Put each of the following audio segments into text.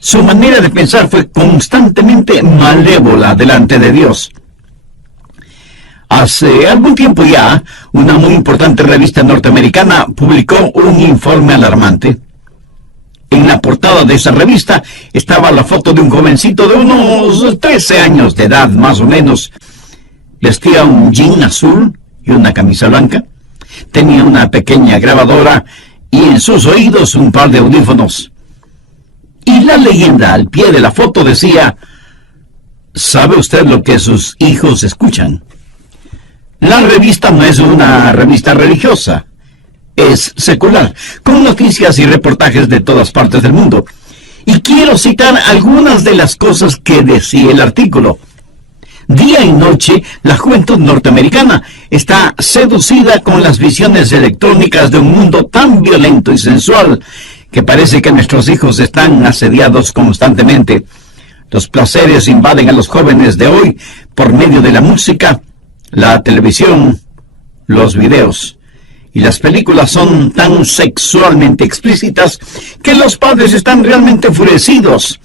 Su manera de pensar fue constantemente malévola delante de Dios. Hace algún tiempo ya, una muy importante revista norteamericana publicó un informe alarmante. En la portada de esa revista estaba la foto de un jovencito de unos 13 años de edad, más o menos. Vestía un jean azul y una camisa blanca. Tenía una pequeña grabadora y en sus oídos un par de audífonos. Y la leyenda al pie de la foto decía: ¿sabe usted lo que sus hijos escuchan? La revista no es una revista religiosa, es secular, con noticias y reportajes de todas partes del mundo. Y quiero citar algunas de las cosas que decía el artículo. Día y noche, la juventud norteamericana está seducida con las visiones electrónicas de un mundo tan violento y sensual que parece que nuestros hijos están asediados constantemente. Los placeres invaden a los jóvenes de hoy por medio de la música, la televisión, los videos. Y las películas son tan sexualmente explícitas que los padres están realmente enfurecidos.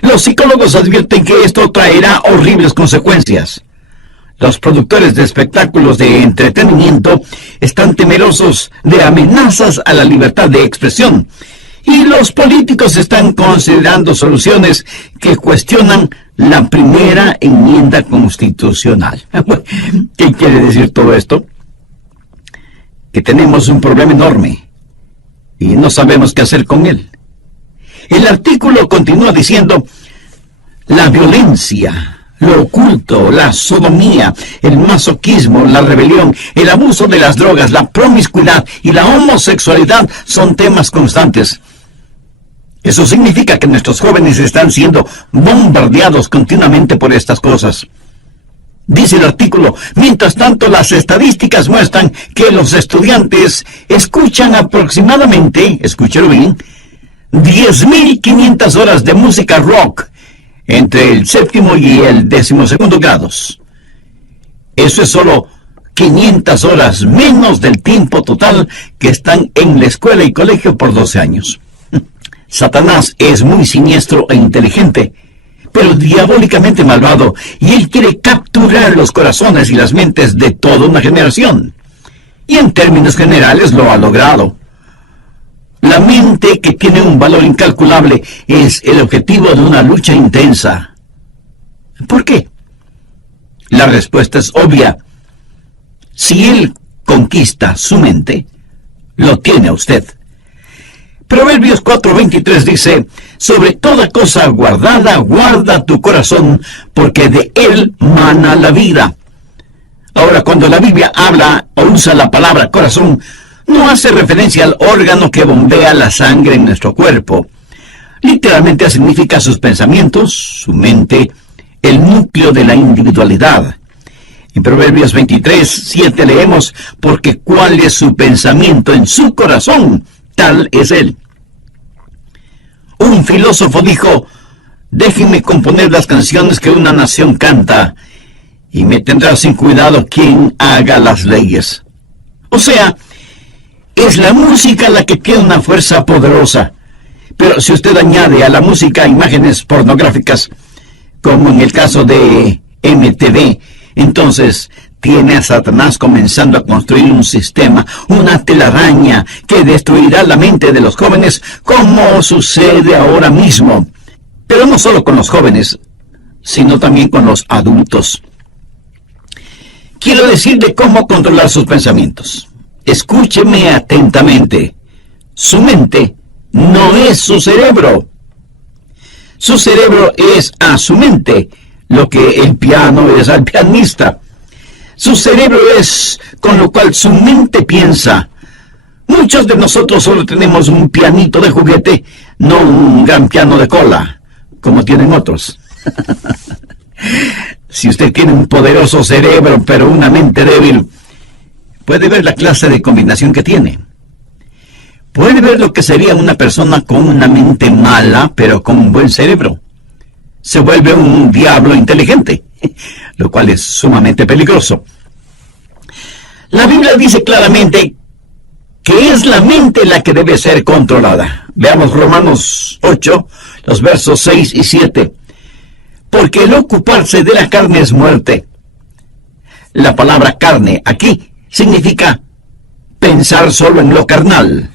Los psicólogos advierten que esto traerá horribles consecuencias. Los productores de espectáculos de entretenimiento están temerosos de amenazas a la libertad de expresión. Y los políticos están considerando soluciones que cuestionan la primera enmienda constitucional. ¿Qué quiere decir todo esto? Que tenemos un problema enorme y no sabemos qué hacer con él. El artículo continúa diciendo: la violencia, lo oculto, la sodomía, el masoquismo, la rebelión, el abuso de las drogas, la promiscuidad y la homosexualidad son temas constantes. Eso significa que nuestros jóvenes están siendo bombardeados continuamente por estas cosas. Dice el artículo: mientras tanto, las estadísticas muestran que los estudiantes escuchan aproximadamente, escúchelo bien, 10.500 horas de música rock entre el 7º y el 12º grados. Eso es solo 500 horas menos del tiempo total que están en la escuela y colegio por 12 años. Satanás es muy siniestro e inteligente, pero diabólicamente malvado, y él quiere capturar los corazones y las mentes de toda una generación. Y en términos generales lo ha logrado. La mente, que tiene un valor incalculable, es el objetivo de una lucha intensa. ¿Por qué? La respuesta es obvia. Si él conquista su mente, lo tiene a usted. Proverbios 4:23 dice: sobre toda cosa guardada, guarda tu corazón, porque de él mana la vida. Ahora, cuando la Biblia habla o usa la palabra corazón, no hace referencia al órgano que bombea la sangre en nuestro cuerpo. Literalmente significa sus pensamientos, su mente, el núcleo de la individualidad. En Proverbios 23:7 leemos: porque cuál es su pensamiento en su corazón, tal es él. Un filósofo dijo: déjenme componer las canciones que una nación canta, y me tendrá sin cuidado quien haga las leyes. O sea, es la música la que tiene una fuerza poderosa. Pero si usted añade a la música imágenes pornográficas, como en el caso de MTV, entonces tiene a Satanás comenzando a construir un sistema, una telaraña que destruirá la mente de los jóvenes, como sucede ahora mismo. Pero no solo con los jóvenes, sino también con los adultos. Quiero decirle cómo controlar sus pensamientos. Escúcheme atentamente. Su mente no es su cerebro. Su cerebro es a su mente lo que el piano es al pianista. Su cerebro es con lo cual su mente piensa. Muchos de nosotros solo tenemos un pianito de juguete, no un gran piano de cola, como tienen otros. Si usted tiene un poderoso cerebro, pero una mente débil, puede ver la clase de combinación que tiene. Puede ver lo que sería una persona con una mente mala, pero con un buen cerebro. Se vuelve un diablo inteligente, lo cual es sumamente peligroso. La Biblia dice claramente que es la mente la que debe ser controlada. Veamos Romanos 8, los versos 6 y 7. Porque el ocuparse de la carne es muerte. La palabra carne aquí significa pensar solo en lo carnal.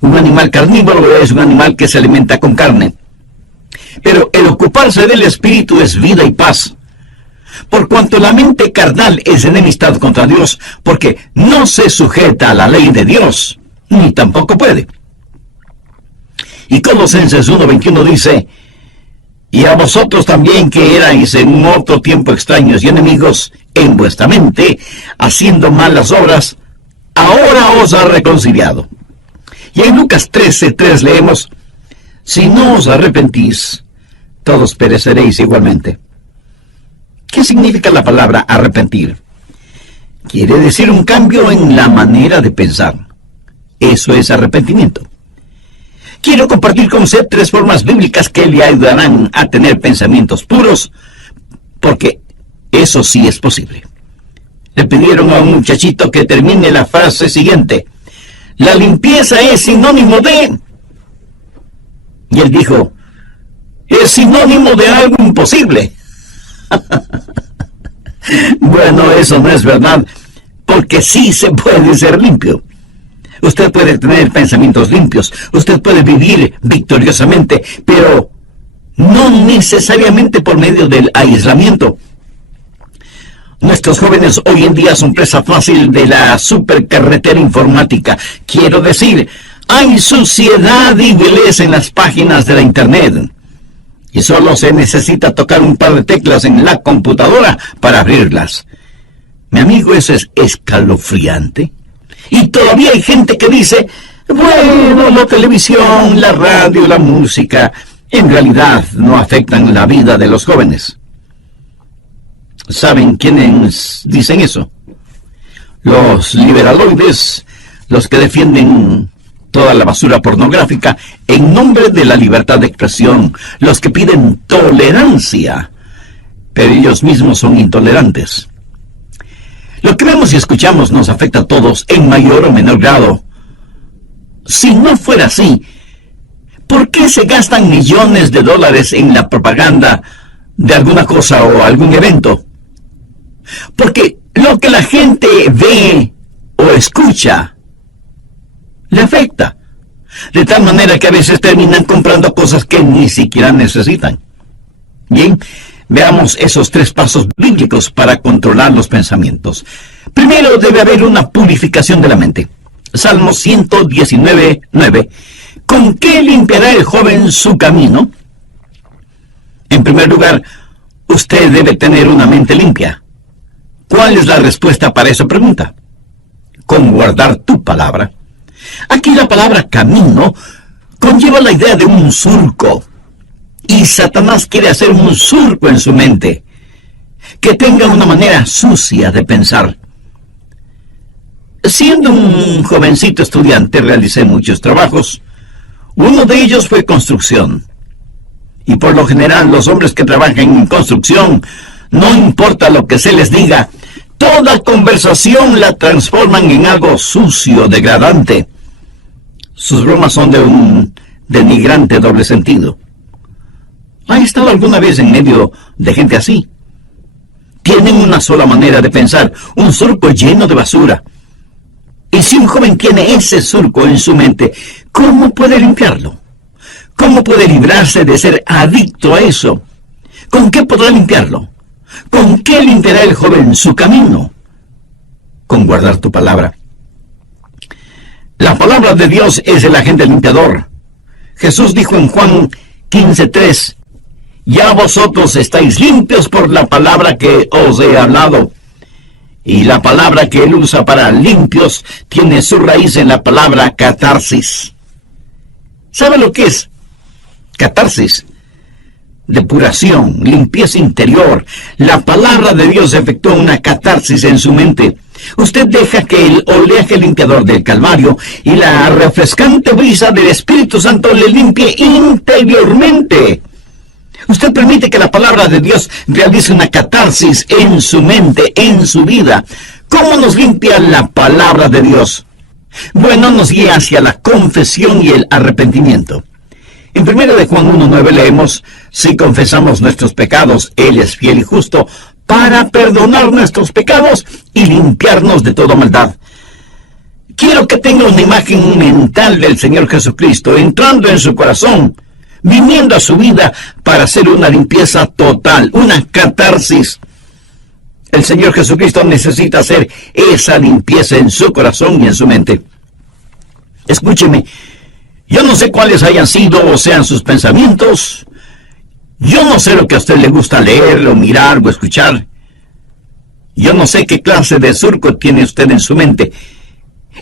Un animal carnívoro es un animal que se alimenta con carne. Pero el ocuparse del espíritu es vida y paz. Por cuanto la mente carnal es enemistad contra Dios, porque no se sujeta a la ley de Dios, ni tampoco puede. Y Colosenses 1:21 dice: y a vosotros también, que erais en otro tiempo extraños y enemigos en vuestra mente, haciendo malas obras, ahora os ha reconciliado. Y en Lucas 13:3 leemos: si no os arrepentís, todos pereceréis igualmente. ¿Qué significa la palabra arrepentir? Quiere decir un cambio en la manera de pensar. Eso es arrepentimiento. Quiero compartir con usted 3 formas bíblicas que le ayudarán a tener pensamientos puros, porque eso sí es posible. Le pidieron a un muchachito que termine la frase siguiente: la limpieza es sinónimo de... Y él dijo: es sinónimo de algo imposible. Bueno, eso no es verdad, porque sí se puede ser limpio. Usted puede tener pensamientos limpios, usted puede vivir victoriosamente, pero no necesariamente por medio del aislamiento. Nuestros jóvenes hoy en día son presa fácil de la supercarretera informática. Quiero decir, hay suciedad y vileza en las páginas de la internet. Y solo se necesita tocar un par de teclas en la computadora para abrirlas. Mi amigo, eso es escalofriante. Y todavía hay gente que dice: bueno, la televisión, la radio, la música, en realidad no afectan la vida de los jóvenes. ¿Saben quiénes dicen eso? Los liberaloides, los que defienden toda la basura pornográfica en nombre de la libertad de expresión, los que piden tolerancia, pero ellos mismos son intolerantes. Lo que vemos y escuchamos nos afecta a todos en mayor o menor grado. Si no fuera así, ¿por qué se gastan millones de dólares en la propaganda de alguna cosa o algún evento? Porque lo que la gente ve o escucha le afecta, de tal manera que a veces terminan comprando cosas que ni siquiera necesitan. Bien, veamos esos 3 pasos bíblicos para controlar los pensamientos. Primero, debe haber una purificación de la mente. Salmo 119:9. ¿Con qué limpiará el joven su camino? En primer lugar, usted debe tener una mente limpia. ¿Cuál es la respuesta para esa pregunta? Con guardar tu palabra. Aquí la palabra camino conlleva la idea de un surco. Y Satanás quiere hacer un surco en su mente, que tenga una manera sucia de pensar. Siendo un jovencito estudiante, realicé muchos trabajos. Uno de ellos fue construcción. Y por lo general, los hombres que trabajan en construcción, no importa lo que se les diga, toda conversación la transforman en algo sucio, degradante. Sus bromas son de un denigrante doble sentido. ¿Ha estado alguna vez en medio de gente así? Tienen una sola manera de pensar, un surco lleno de basura. Y si un joven tiene ese surco en su mente, ¿cómo puede limpiarlo? ¿Cómo puede librarse de ser adicto a eso? ¿Con qué podrá limpiarlo? ¿Con qué limpiará el joven su camino? Con guardar tu palabra. La palabra de Dios es el agente limpiador. Jesús dijo en Juan 15:3, ya vosotros estáis limpios por la palabra que os he hablado. Y la palabra que él usa para limpios tiene su raíz en la palabra catarsis. ¿Sabe lo que es? Catarsis. Depuración, limpieza interior. La palabra de Dios efectúa una catarsis en su mente. Usted deja que el oleaje limpiador del Calvario y la refrescante brisa del Espíritu Santo le limpie interiormente. Usted permite que la palabra de Dios realice una catarsis en su mente, en su vida. ¿Cómo nos limpia la palabra de Dios? Bueno, nos guía hacia la confesión y el arrepentimiento. En 1 de Juan 1:9 leemos: si confesamos nuestros pecados, Él es fiel y justo para perdonar nuestros pecados y limpiarnos de toda maldad. Quiero que tenga una imagen mental del Señor Jesucristo entrando en su corazón, viniendo a su vida para hacer una limpieza total, una catarsis. El Señor Jesucristo necesita hacer esa limpieza en su corazón y en su mente. Escúcheme, yo no sé cuáles hayan sido o sean sus pensamientos. Yo no sé lo que a usted le gusta leer o mirar o escuchar. Yo no sé qué clase de surco tiene usted en su mente.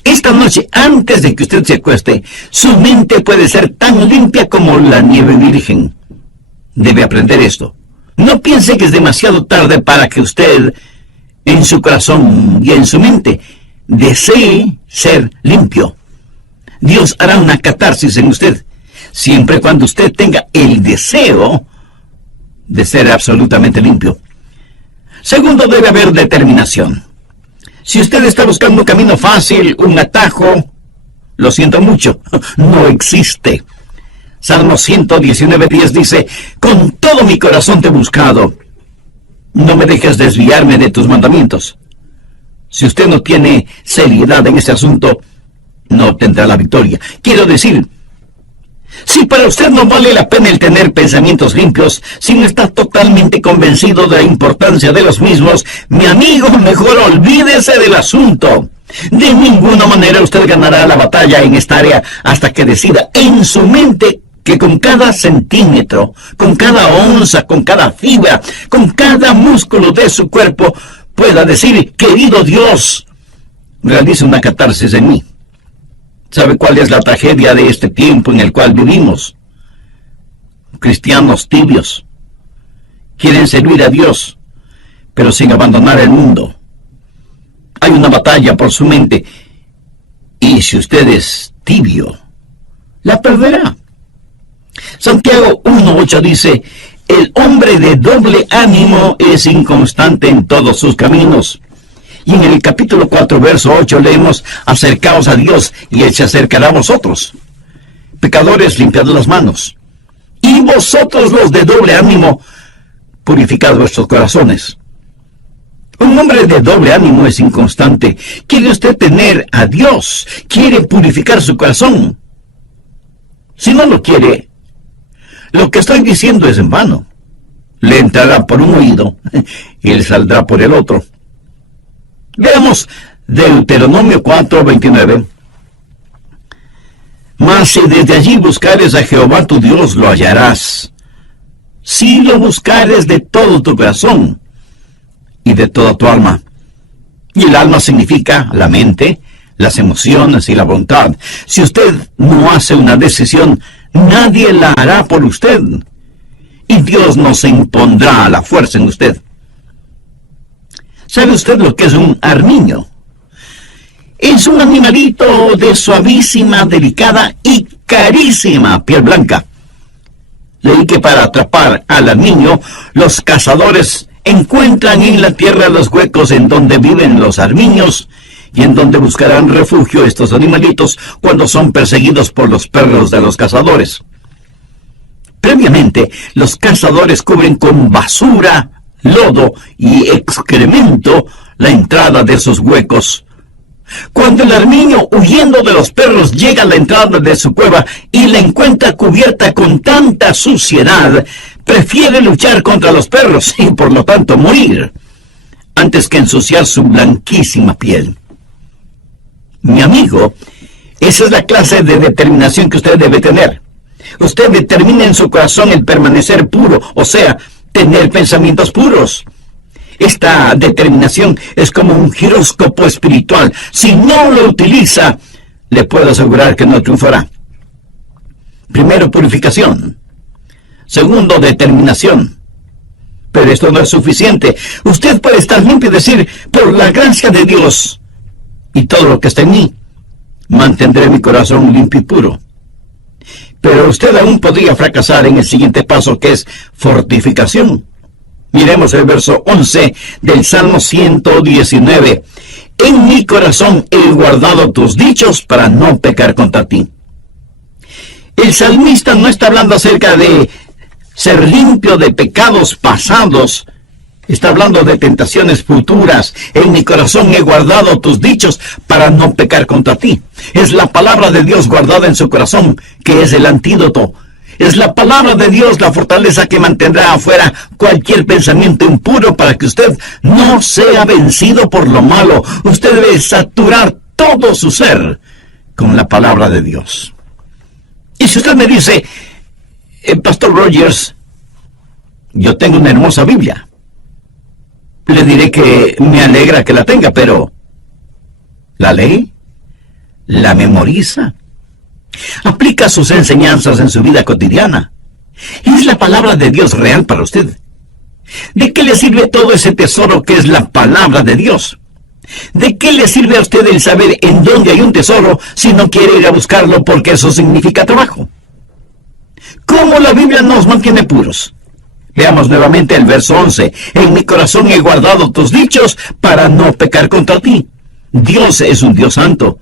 Esta noche, antes de que usted se acueste, su mente puede ser tan limpia como la nieve virgen. Debe aprender esto. No piense que es demasiado tarde para que usted, en su corazón y en su mente, desee ser limpio. Dios hará una catarsis en usted, siempre cuando usted tenga el deseo de ser absolutamente limpio. Segundo, debe haber determinación. Si usted está buscando un camino fácil, un atajo, lo siento mucho, no existe. Salmo 119:10 dice: con todo mi corazón te he buscado, no me dejes desviarme de tus mandamientos. Si usted no tiene seriedad en ese asunto, no tendrá la victoria. Quiero decir, si para usted no vale la pena el tener pensamientos limpios, si no está totalmente convencido de la importancia de los mismos, mi amigo, mejor olvídese del asunto. De ninguna manera usted ganará la batalla en esta área hasta que decida en su mente que con cada centímetro, con cada onza, con cada fibra, con cada músculo de su cuerpo, pueda decir: querido Dios, realiza una catarsis en mí. ¿Sabe cuál es la tragedia de este tiempo en el cual vivimos? Cristianos tibios. Quieren servir a Dios, pero sin abandonar el mundo. Hay una batalla por su mente, y si usted es tibio, la perderá. Santiago 1:8 dice: el hombre de doble ánimo es inconstante en todos sus caminos. Y en el capítulo 4, verso 8 leemos: acercaos a Dios y Él se acercará a vosotros. Pecadores, limpiad las manos. Y vosotros los de doble ánimo, purificad vuestros corazones. Un hombre de doble ánimo es inconstante. ¿Quiere usted tener a Dios? ¿Quiere purificar su corazón? Si no lo quiere, lo que estoy diciendo es en vano. Le entrará por un oído y le saldrá por el otro. Veamos Deuteronomio 4:29. Mas si desde allí buscares a Jehová tu Dios, lo hallarás. Si lo buscares de todo tu corazón y de toda tu alma. Y el alma significa la mente, las emociones y la voluntad. Si usted no hace una decisión, nadie la hará por usted. Y Dios no se impondrá a la fuerza en usted. ¿Sabe usted lo que es un armiño? Es un animalito de suavísima, delicada y carísima piel blanca. Leí que para atrapar al armiño, los cazadores encuentran en la tierra los huecos en donde viven los armiños y en donde buscarán refugio estos animalitos cuando son perseguidos por los perros de los cazadores. Previamente, los cazadores cubren con basura, lodo y excremento la entrada de esos huecos. Cuando el armiño, huyendo de los perros, llega a la entrada de su cueva y la encuentra cubierta con tanta suciedad, prefiere luchar contra los perros y por lo tanto morir, antes que ensuciar su blanquísima piel. Mi amigo, esa es la clase de determinación que usted debe tener. Usted determina en su corazón el permanecer puro, o sea, tener pensamientos puros. Esta determinación es como un giróscopo espiritual. Si no lo utiliza, le puedo asegurar que no triunfará. Primero, purificación. Segundo, determinación. Pero esto no es suficiente. Usted puede estar limpio y decir: por la gracia de Dios y todo lo que está en mí, mantendré mi corazón limpio y puro. Pero usted aún podría fracasar en el siguiente paso, que es fortificación. Miremos el verso 11 del Salmo 119. En mi corazón he guardado tus dichos para no pecar contra ti. El salmista no está hablando acerca de ser limpio de pecados pasados. Está hablando de tentaciones futuras. En mi corazón he guardado tus dichos para no pecar contra ti. Es la palabra de Dios guardada en su corazón, que es el antídoto. Es la palabra de Dios la fortaleza que mantendrá afuera cualquier pensamiento impuro para que usted no sea vencido por lo malo. Usted debe saturar todo su ser con la palabra de Dios. Y si usted me dice, Pastor Rogers, yo tengo una hermosa Biblia, le diré que me alegra que la tenga, pero ¿la lee? ¿La memoriza? ¿Aplica sus enseñanzas en su vida cotidiana? ¿Es la palabra de Dios real para usted? ¿De qué le sirve todo ese tesoro que es la palabra de Dios? ¿De qué le sirve a usted el saber en dónde hay un tesoro si no quiere ir a buscarlo porque eso significa trabajo? ¿Cómo la Biblia nos mantiene puros? Veamos nuevamente el verso 11. En mi corazón he guardado tus dichos para no pecar contra ti. Dios es un Dios santo.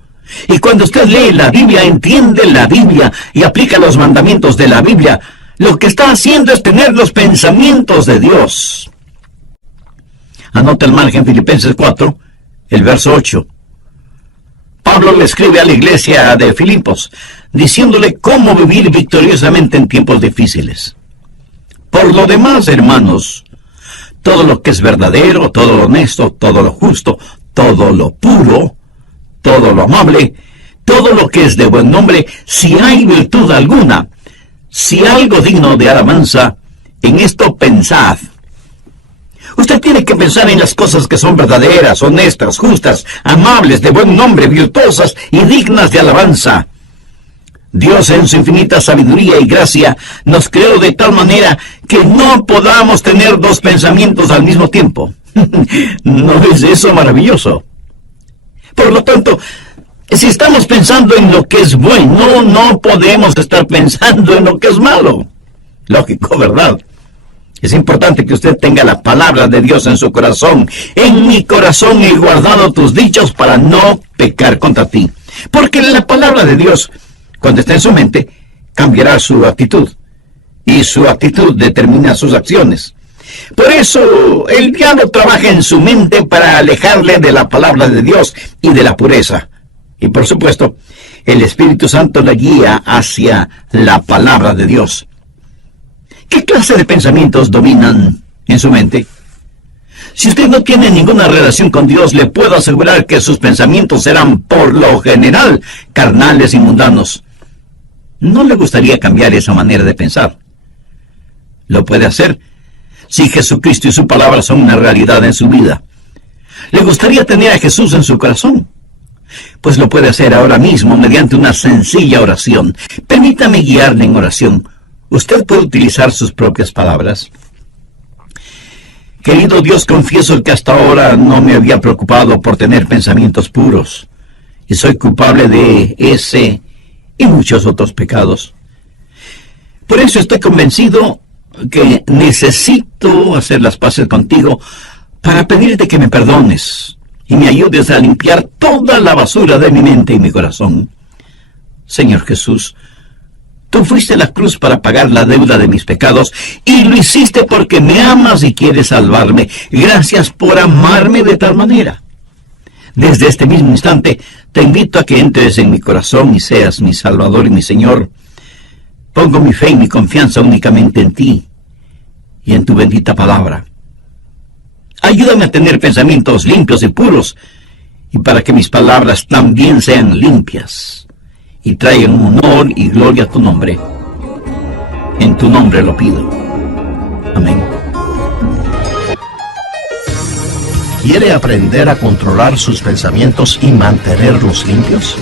Y cuando usted lee la Biblia, entiende la Biblia y aplica los mandamientos de la Biblia, lo que está haciendo es tener los pensamientos de Dios. Anota el margen Filipenses 4, el verso 8. Pablo le escribe a la iglesia de Filipos, diciéndole cómo vivir victoriosamente en tiempos difíciles. Por lo demás, hermanos, todo lo que es verdadero, todo lo honesto, todo lo justo, todo lo puro, todo lo amable, todo lo que es de buen nombre, si hay virtud alguna, si algo digno de alabanza, en esto pensad. Usted tiene que pensar en las cosas que son verdaderas, honestas, justas, amables, de buen nombre, virtuosas y dignas de alabanza. Dios en su infinita sabiduría y gracia nos creó de tal manera que no podamos tener dos pensamientos al mismo tiempo. ¿No es eso maravilloso? Por lo tanto, si estamos pensando en lo que es bueno, no podemos estar pensando en lo que es malo. Lógico, ¿verdad? Es importante que usted tenga la palabra de Dios en su corazón. En mi corazón he guardado tus dichos para no pecar contra ti. Porque la palabra de Dios, cuando está en su mente, cambiará su actitud. Y su actitud determina sus acciones. Por eso el diablo trabaja en su mente para alejarle de la palabra de Dios y de la pureza. Y por supuesto, el Espíritu Santo le guía hacia la palabra de Dios. ¿Qué clase de pensamientos dominan en su mente? Si usted no tiene ninguna relación con Dios, le puedo asegurar que sus pensamientos serán por lo general carnales y mundanos. ¿No le gustaría cambiar esa manera de pensar? Lo puede hacer si Jesucristo y su palabra son una realidad en su vida. ¿Le gustaría tener a Jesús en su corazón? Pues lo puede hacer ahora mismo mediante una sencilla oración. Permítame guiarle en oración. Usted puede utilizar sus propias palabras. Querido Dios, confieso que hasta ahora no me había preocupado por tener pensamientos puros. Y soy culpable de ese y muchos otros pecados. Por eso estoy convencido que necesito hacer las paces contigo para pedirte que me perdones y me ayudes a limpiar toda la basura de mi mente y mi corazón. Señor Jesús, tú fuiste a la cruz para pagar la deuda de mis pecados y lo hiciste porque me amas y quieres salvarme. Gracias por amarme de tal manera. Desde este mismo instante te invito a que entres en mi corazón y seas mi Salvador y mi Señor. Pongo mi fe y mi confianza únicamente en ti y en tu bendita palabra. Ayúdame a tener pensamientos limpios y puros, y para que mis palabras también sean limpias y traigan honor y gloria a tu nombre. En tu nombre lo pido. Amén. ¿Quiere aprender a controlar sus pensamientos y mantenerlos limpios?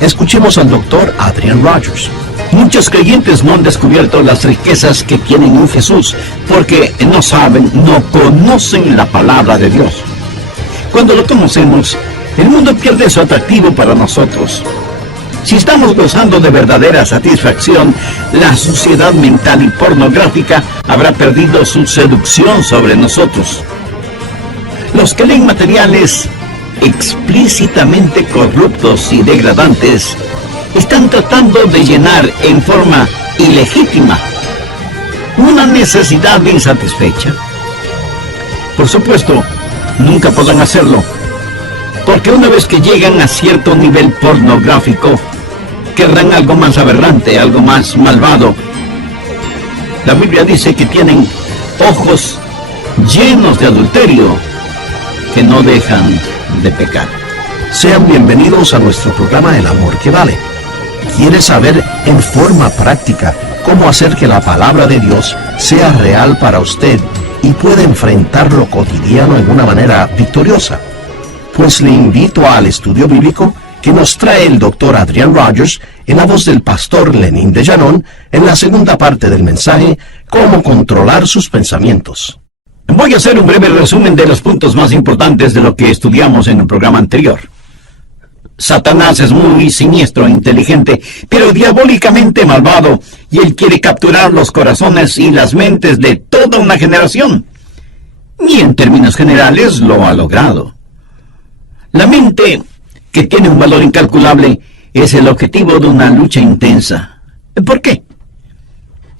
Escuchemos al doctor Adrian Rogers. Muchos creyentes no han descubierto las riquezas que tienen en Jesús porque no saben, no conocen la palabra de Dios. Cuando lo conocemos, el mundo pierde su atractivo para nosotros. Si estamos gozando de verdadera satisfacción, la suciedad mental y pornográfica habrá perdido su seducción sobre nosotros. Los que leen materiales explícitamente corruptos y degradantes están tratando de llenar en forma ilegítima una necesidad insatisfecha. Por supuesto, nunca podrán hacerlo, porque una vez que llegan a cierto nivel pornográfico, querrán algo más aberrante, algo más malvado. La Biblia dice que tienen ojos llenos de adulterio que no dejan de pecar. Sean bienvenidos a nuestro programa El Amor que Vale. ¿Quiere saber en forma práctica cómo hacer que la palabra de Dios sea real para usted y pueda enfrentar lo cotidiano en una manera victoriosa? Pues le invito al estudio bíblico que nos trae el Dr. Adrian Rogers en la voz del pastor Lenín de Llanón en la segunda parte del mensaje Cómo controlar sus pensamientos. Voy a hacer un breve resumen de los puntos más importantes de lo que estudiamos en el programa anterior. Satanás es muy siniestro e inteligente, pero diabólicamente malvado, y él quiere capturar los corazones y las mentes de toda una generación. Y en términos generales lo ha logrado. La mente, que tiene un valor incalculable, es el objetivo de una lucha intensa. ¿Por qué?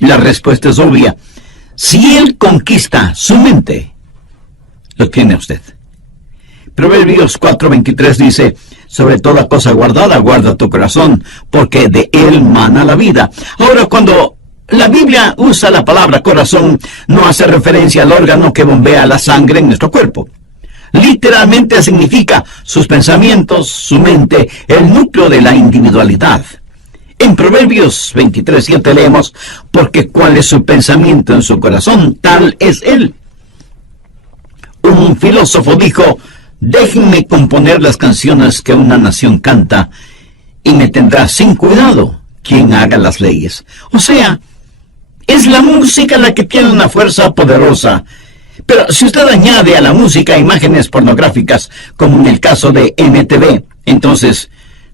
La respuesta es obvia. Si él conquista su mente, lo tiene usted. Proverbios 4:23 dice: sobre toda cosa guardada, guarda tu corazón, porque de él mana la vida. Ahora, cuando la Biblia usa la palabra corazón, no hace referencia al órgano que bombea la sangre en nuestro cuerpo. Literalmente significa sus pensamientos, su mente, el núcleo de la individualidad. En Proverbios 23:7 leemos: porque cuál es su pensamiento en su corazón, tal es él. Un filósofo dijo: déjenme componer las canciones que una nación canta, y me tendrá sin cuidado quien haga las leyes. O sea, es la música la que tiene una fuerza poderosa. Pero si usted añade a la música imágenes pornográficas, como en el caso de MTV, entonces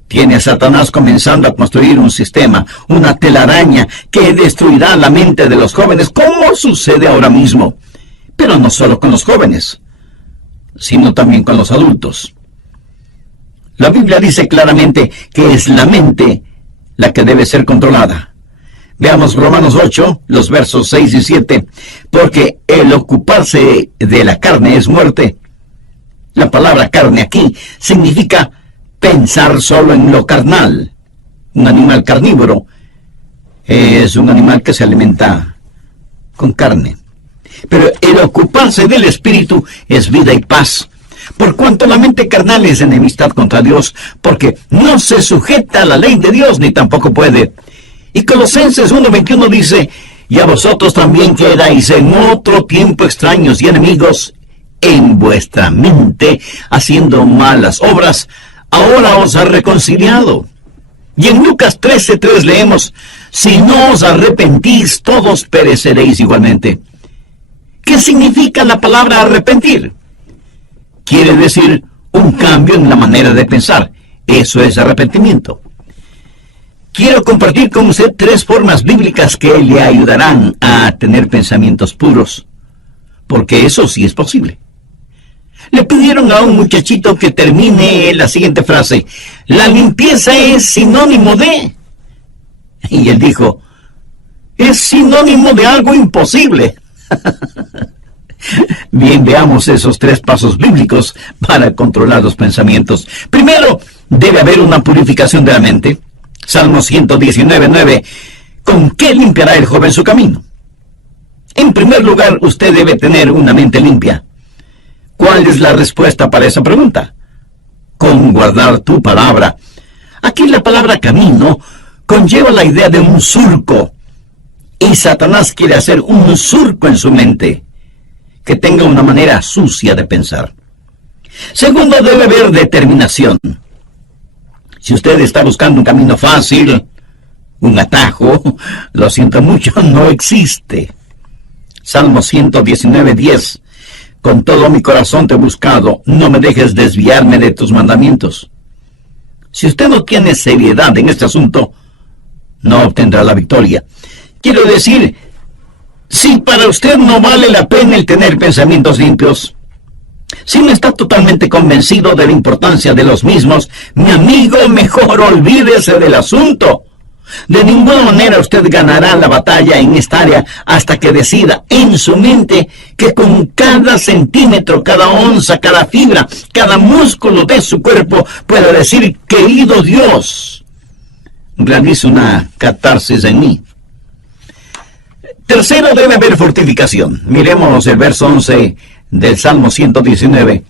tiene a Satanás comenzando a construir un sistema, una telaraña que destruirá la mente de los jóvenes, como sucede ahora mismo. Pero no solo con los jóvenes, sino también con los adultos. La Biblia dice claramente que es la mente la que debe ser controlada. Veamos Romanos 8, los versos 6 y 7. Porque el ocuparse de la carne es muerte. La palabra carne aquí significa pensar solo en lo carnal. Un animal carnívoro es un animal que se alimenta con carne. Pero el ocuparse del espíritu es vida y paz. Por cuanto la mente carnal es enemistad contra Dios, porque no se sujeta a la ley de Dios, ni tampoco puede. Y Colosenses 1:21 dice: y a vosotros también que erais en otro tiempo extraños y enemigos en vuestra mente, haciendo malas obras, ahora os ha reconciliado. Y en Lucas 13:3 leemos: si no os arrepentís, todos pereceréis igualmente. ¿Qué significa la palabra arrepentir? Quiere decir un cambio en la manera de pensar. Eso es arrepentimiento. Quiero compartir con usted 3 formas bíblicas que le ayudarán a tener pensamientos puros, porque eso sí es posible. Le pidieron a un muchachito que termine la siguiente frase: la limpieza es sinónimo de... Y él dijo: es sinónimo de algo imposible. Bien, veamos esos 3 pasos bíblicos para controlar los pensamientos. Primero, debe haber una purificación de la mente. Salmo 119:9. ¿Con qué limpiará el joven su camino? En primer lugar, usted debe tener una mente limpia. ¿Cuál es la respuesta para esa pregunta? Con guardar tu palabra. Aquí la palabra camino conlleva la idea de un surco. Y Satanás quiere hacer un surco en su mente, que tenga una manera sucia de pensar. Segundo, debe haber determinación. Si usted está buscando un camino fácil, un atajo, lo siento mucho, no existe. Salmo 119:10. Con todo mi corazón te he buscado, no me dejes desviarme de tus mandamientos. Si usted no tiene seriedad en este asunto, no obtendrá la victoria. Quiero decir, si para usted no vale la pena el tener pensamientos limpios, Si no está totalmente convencido de la importancia de los mismos, mi amigo, mejor olvídese del asunto. De ninguna manera usted ganará la batalla en esta área hasta que decida en su mente que con cada centímetro, cada onza, cada fibra, cada músculo de su cuerpo pueda decir: querido Dios, realice una catarsis en mí. Tercero, debe haber fortificación. Miremos el verso 11 del Salmo 119.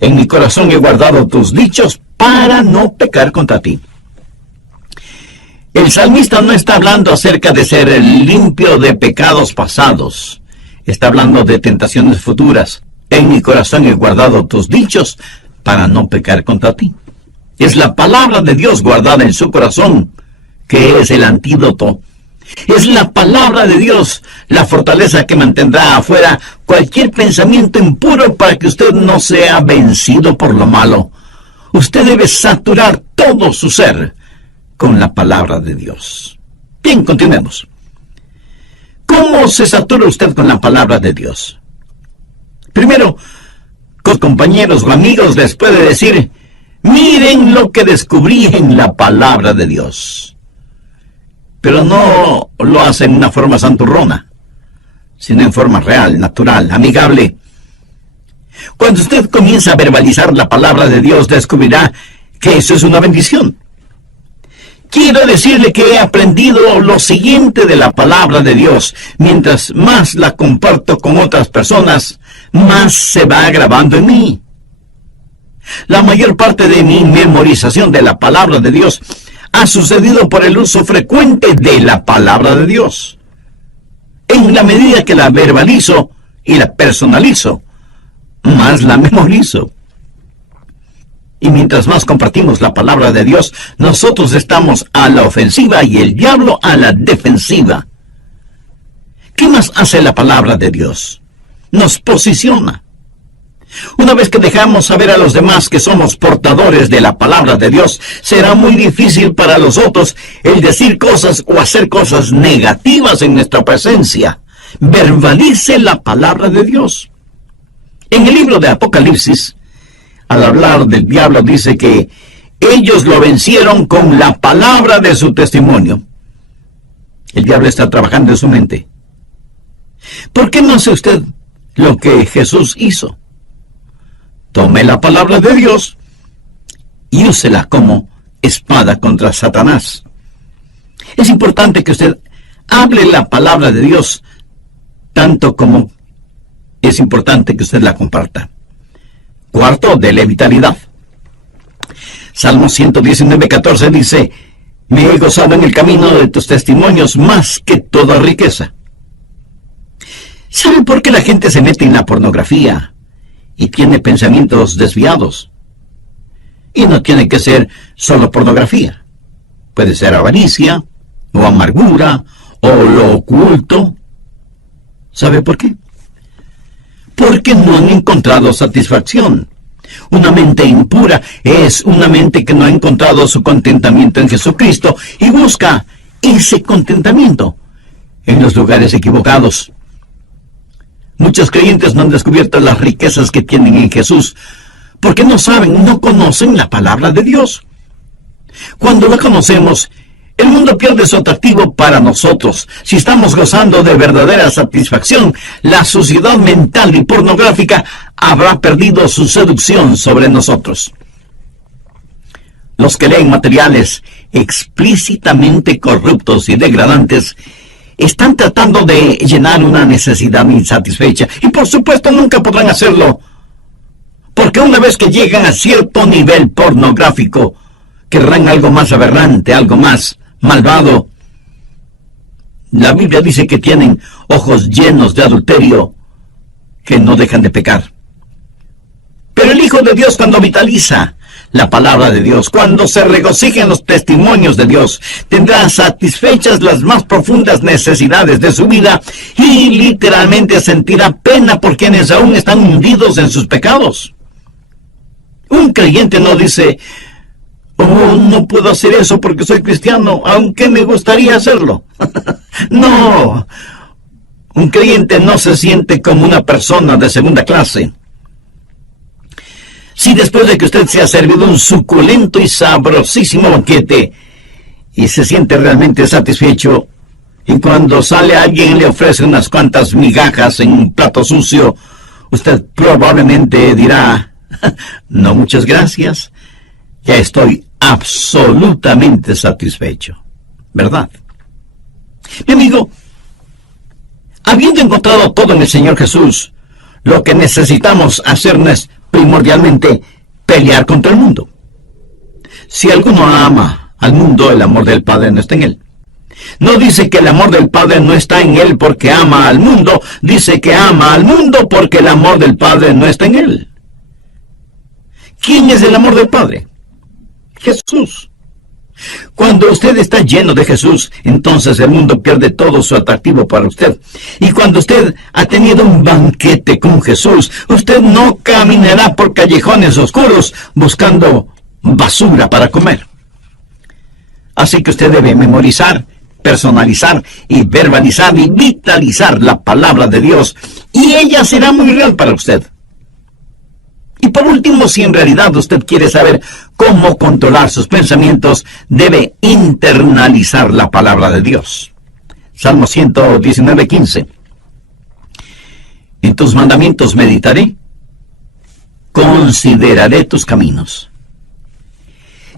En mi corazón he guardado tus dichos para no pecar contra ti. El salmista no está hablando acerca de ser limpio de pecados pasados. Está hablando de tentaciones futuras. En mi corazón he guardado tus dichos para no pecar contra ti. Es la palabra de Dios guardada en su corazón que es el antídoto. Es la palabra de Dios la fortaleza que mantendrá afuera cualquier pensamiento impuro para que usted no sea vencido por lo malo. Usted debe saturar todo su ser con la palabra de Dios. Bien, continuemos. ¿Cómo se satura usted con la palabra de Dios? Primero, con compañeros o amigos les puede decir: miren lo que descubrí en la palabra de Dios. Pero no lo hace en una forma santurrona, sino en forma real, natural, amigable. Cuando usted comienza a verbalizar la palabra de Dios, descubrirá que eso es una bendición. Quiero decirle que he aprendido lo siguiente de la palabra de Dios. Mientras más la comparto con otras personas, más se va grabando en mí. La mayor parte de mi memorización de la palabra de Dios ha sucedido por el uso frecuente de la palabra de Dios. En la medida que la verbalizo y la personalizo, más la memorizo. Y mientras más compartimos la palabra de Dios, nosotros estamos a la ofensiva y el diablo a la defensiva. ¿Qué más hace la palabra de Dios? Nos posiciona. Una vez que dejamos saber a los demás que somos portadores de la palabra de Dios, será muy difícil para los otros el decir cosas o hacer cosas negativas en nuestra presencia. Verbalice la palabra de Dios. En el libro de Apocalipsis, al hablar del diablo, dice que ellos lo vencieron con la palabra de su testimonio. El diablo está trabajando en su mente. ¿Por qué no hace usted lo que Jesús hizo? Tome la palabra de Dios y úsela como espada contra Satanás. Es importante que usted hable la palabra de Dios, tanto como es importante que usted la comparta. Cuarto, dele vitalidad. Salmo 119:14 dice: me he gozado en el camino de tus testimonios más que toda riqueza. ¿Sabe por qué la gente se mete en la pornografía y tiene pensamientos desviados? Y no tiene que ser solo pornografía. Puede ser avaricia, o amargura, o lo oculto. ¿Sabe por qué? Porque no han encontrado satisfacción. Una mente impura es una mente que no ha encontrado su contentamiento en Jesucristo y busca ese contentamiento en los lugares equivocados. Muchos creyentes no han descubierto las riquezas que tienen en Jesús porque no saben, no conocen la palabra de Dios. Cuando la conocemos, el mundo pierde su atractivo para nosotros. Si estamos gozando de verdadera satisfacción, la suciedad mental y pornográfica habrá perdido su seducción sobre nosotros. Los que leen materiales explícitamente corruptos y degradantes están tratando de llenar una necesidad insatisfecha y por supuesto nunca podrán hacerlo, porque una vez que llegan a cierto nivel pornográfico, querrán algo más aberrante, algo más malvado. La Biblia dice que tienen ojos llenos de adulterio que no dejan de pecar. Pero el Hijo de Dios, cuando vitaliza la palabra de Dios, cuando se regocija en los testimonios de Dios, tendrá satisfechas las más profundas necesidades de su vida y literalmente sentirá pena por quienes aún están hundidos en sus pecados. Un creyente no dice: oh, no puedo hacer eso porque soy cristiano, aunque me gustaría hacerlo. No, un creyente no se siente como una persona de segunda clase. Si después de que usted se ha servido un suculento y sabrosísimo banquete y se siente realmente satisfecho, y cuando sale alguien y le ofrece unas cuantas migajas en un plato sucio, usted probablemente dirá, no, muchas gracias, ya estoy absolutamente satisfecho, ¿verdad? Mi amigo, habiendo encontrado todo en el Señor Jesús, lo que necesitamos hacer no es primordialmente pelear contra el mundo. Si alguno ama al mundo, el amor del Padre no está en él. No dice que el amor del Padre no está en él porque ama al mundo, dice que ama al mundo porque el amor del Padre no está en él. ¿Quién es el amor del Padre? Jesús. Cuando usted está lleno de Jesús, entonces el mundo pierde todo su atractivo para usted. Y cuando usted ha tenido un banquete con Jesús, usted no caminará por callejones oscuros buscando basura para comer. Así que usted debe memorizar, personalizar y verbalizar y vitalizar la palabra de Dios, y ella será muy real para usted. Y por último, si en realidad usted quiere saber cómo controlar sus pensamientos, debe internalizar la palabra de Dios. Salmo 119:15. En tus mandamientos meditaré, consideraré tus caminos.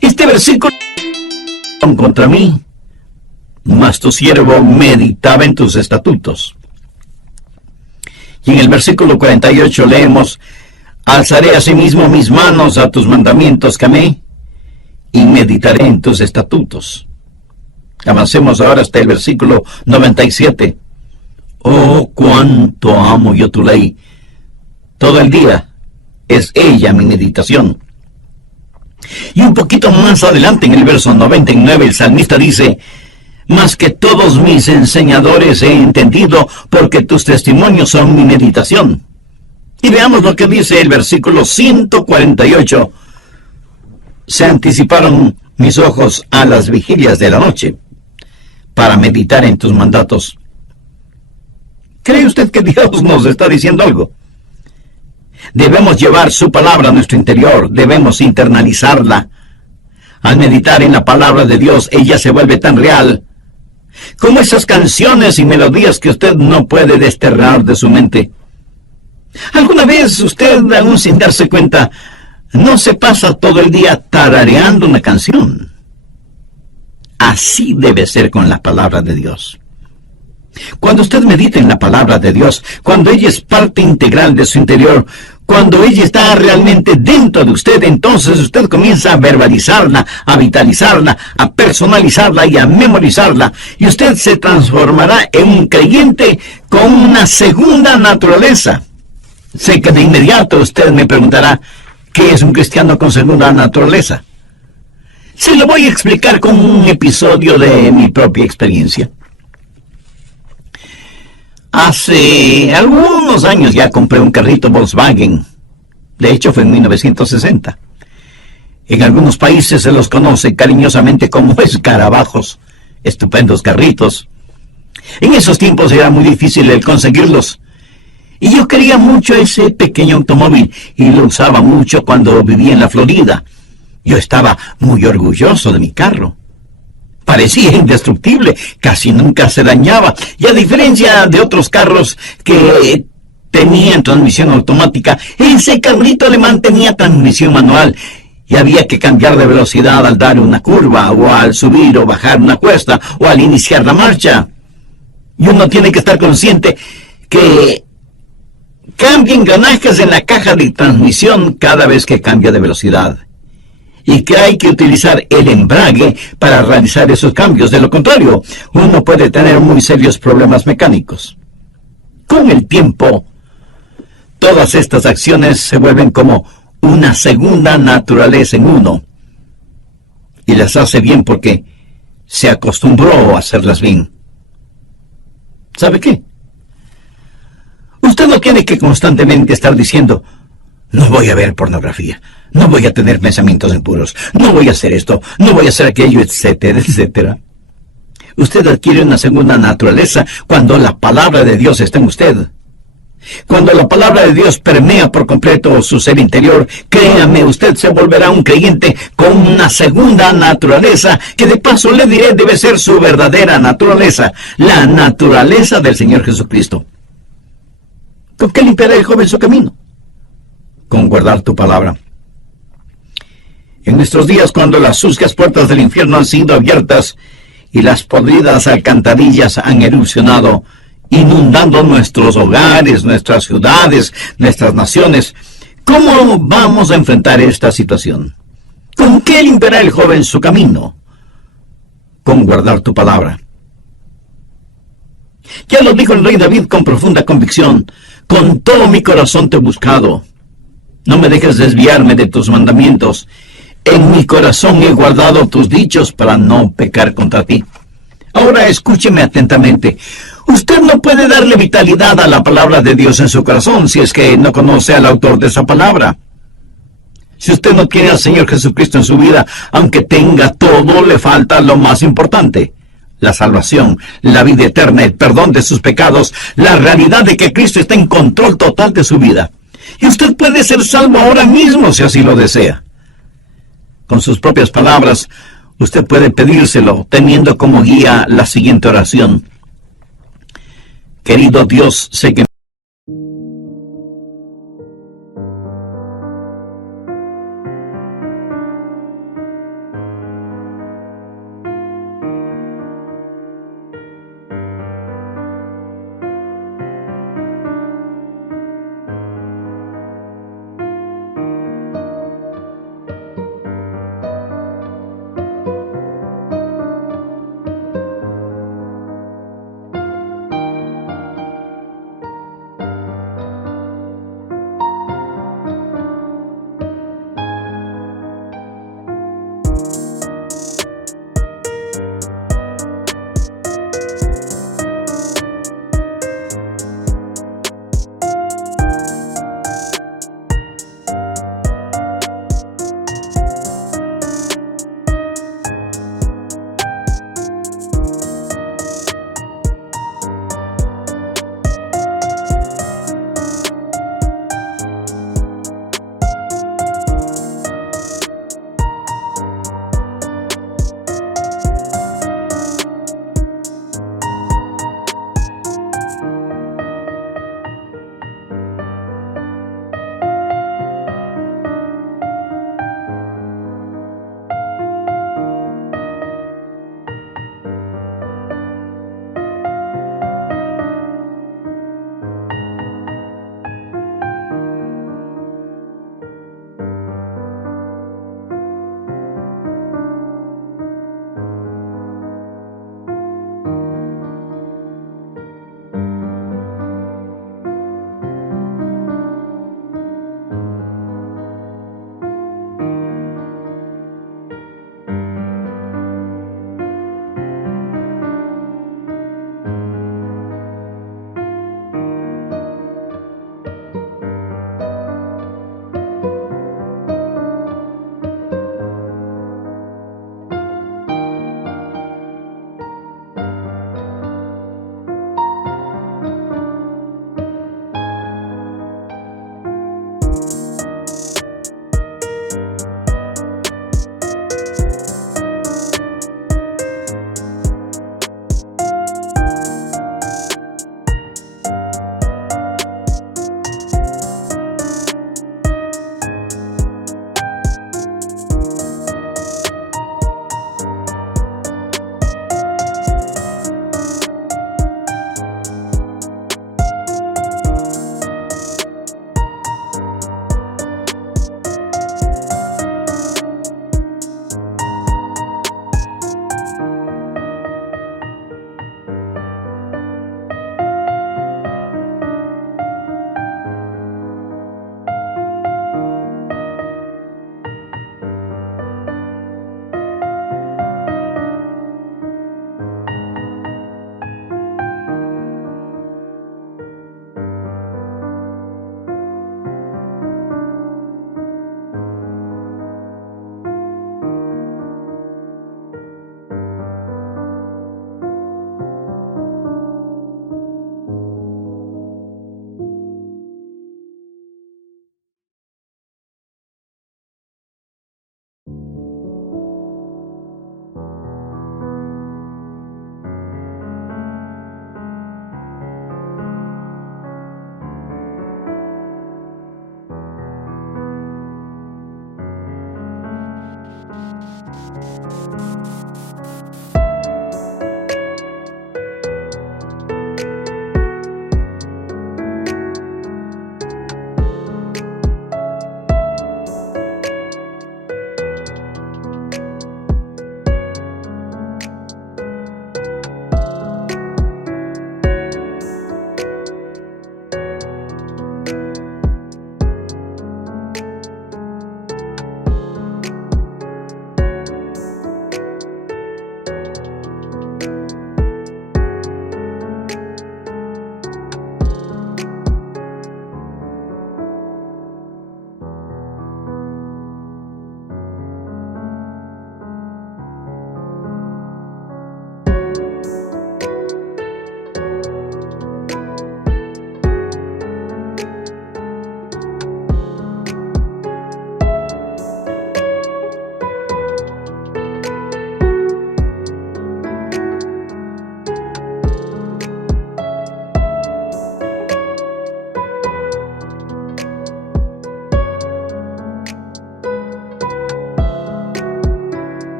Este versículo contra mí, mas tu siervo meditaba en tus estatutos. Y en el versículo 48 leemos, alzaré asimismo mis manos a tus mandamientos que amé, y meditaré en tus estatutos. Avancemos ahora hasta el versículo 97. Oh, cuánto amo yo tu ley. Todo el día es ella mi meditación. Y un poquito más adelante, en el verso 99, el salmista dice, más que todos mis enseñadores he entendido, porque tus testimonios son mi meditación. Y veamos lo que dice el versículo 148. Se anticiparon mis ojos a las vigilias de la noche, para meditar en tus mandatos. ¿Cree usted que Dios nos está diciendo algo? Debemos llevar su palabra a nuestro interior, debemos internalizarla. Al meditar en la palabra de Dios, ella se vuelve tan real como esas canciones y melodías que usted no puede desterrar de su mente. ¿Alguna vez usted, aún sin darse cuenta, no se pasa todo el día tarareando una canción? Así debe ser con la palabra de Dios. Cuando usted medita en la palabra de Dios, cuando ella es parte integral de su interior, cuando ella está realmente dentro de usted, entonces usted comienza a verbalizarla, a vitalizarla, a personalizarla y a memorizarla. Y usted se transformará en un creyente con una segunda naturaleza. Sé que de inmediato usted me preguntará, ¿qué es un cristiano con segunda naturaleza? Se lo voy a explicar con un episodio de mi propia experiencia. Hace algunos años ya compré un carrito Volkswagen. De hecho, fue en 1960. En algunos países se los conoce cariñosamente como escarabajos. Estupendos carritos. En esos tiempos era muy difícil el conseguirlos. Y yo quería mucho ese pequeño automóvil y lo usaba mucho cuando vivía en la Florida. Yo estaba muy orgulloso de mi carro. Parecía indestructible, casi nunca se dañaba, y a diferencia de otros carros que tenían transmisión automática, ese carrito alemán tenía transmisión manual, y había que cambiar de velocidad al dar una curva, o al subir o bajar una cuesta, o al iniciar la marcha. Y uno tiene que estar consciente que cambia engranajes en la caja de transmisión cada vez que cambia de velocidad, y que hay que utilizar el embrague para realizar esos cambios. De lo contrario, uno puede tener muy serios problemas mecánicos. Con el tiempo, todas estas acciones se vuelven como una segunda naturaleza en uno, y las hace bien porque se acostumbró a hacerlas bien. ¿Sabe qué? Usted no tiene que constantemente estar diciendo, no voy a ver pornografía, no voy a tener pensamientos impuros, no voy a hacer esto, no voy a hacer aquello, etcétera, etcétera. Usted adquiere una segunda naturaleza cuando la palabra de Dios está en usted. Cuando la palabra de Dios permea por completo su ser interior, créame, usted se volverá un creyente con una segunda naturaleza, que de paso le diré debe ser su verdadera naturaleza, la naturaleza del Señor Jesucristo. ¿Con qué limpiará el joven su camino? Con guardar tu palabra. En nuestros días, cuando las sucias puertas del infierno han sido abiertas y las podridas alcantarillas han erupcionado, inundando nuestros hogares, nuestras ciudades, nuestras naciones, ¿cómo vamos a enfrentar esta situación? ¿Con qué limpiará el joven su camino? Con guardar tu palabra. Ya lo dijo el rey David con profunda convicción: con todo mi corazón te he buscado. No me dejes desviarme de tus mandamientos. En mi corazón he guardado tus dichos para no pecar contra ti. Ahora escúcheme atentamente. Usted no puede darle vitalidad a la palabra de Dios en su corazón si es que no conoce al autor de esa palabra. Si usted no tiene al Señor Jesucristo en su vida, aunque tenga todo, le falta lo más importante: la salvación, la vida eterna, el perdón de sus pecados, la realidad de que Cristo está en control total de su vida. Y usted puede ser salvo ahora mismo si así lo desea. Con sus propias palabras, usted puede pedírselo teniendo como guía la siguiente oración: querido Dios, sé que